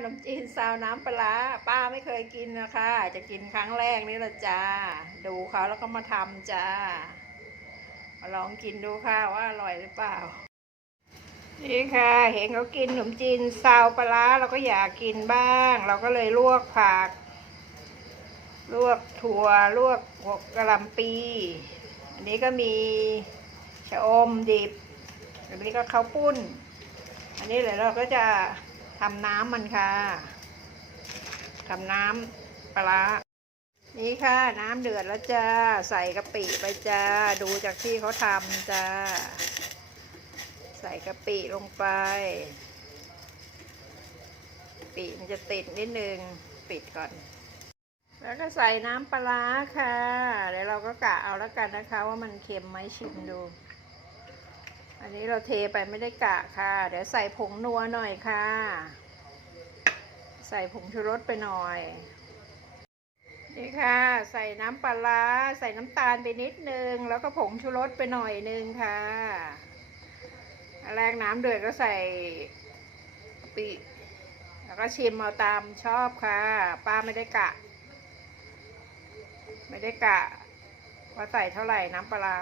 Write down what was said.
ขนมจีนซาวน้ำปลาป้าไม่เคยกินนะคะ จะกินครั้งแรกนี่ละจ้า ดูเขาแล้วก็มาทำจ้า มาลองกินดูค่ะว่าอร่อยหรือเปล่า นี่ค่ะ เห็นเขากินขนมจีนซาวปลาเราก็อยากกินบ้าง เราก็เลยลวกผัก ลวกถั่ว ลวกหัวกะลำปี อันนี้ก็มีชะอมดิบ อันนี้ก็ข้าวปุ้น อันนี้เดี๋ยวเราก็จะ ทำน้ำมันค่ะทำน้ำปลา นี่ค่ะน้ำเดือดแล้วจ้า ใส่กะปิไปจ้า ดูจากที่เขาทำจ้า ใส่กะปิลงไปปิมันจะติดนิดนึงปิดก่อน แล้วก็ใส่น้ำปลาร้าค่ะเดี๋ยวเราก็กะเอาแล้วกันนะคะ ว่ามันเค็มไหมชิมดู อันนี้เราเทไปไม่ได้กะค่ะ เดี๋ยวใส่ผงนัวหน่อยค่ะ ใส่ผงชูรสไปหน่อยนี่ค่ะ ใส่น้ำปลาใส่น้ำตาลไปนิดนึง แล้วก็ผงชูรสไปหน่อยนึงค่ะแรกน้ำเดือดก็ใส่ปิแล้วก็ชิมเอาตามชอบค่ะ ป้าไม่ได้กะ ไม่ได้กะ ว่าใส่เท่าไหร่น้ำปลาร้า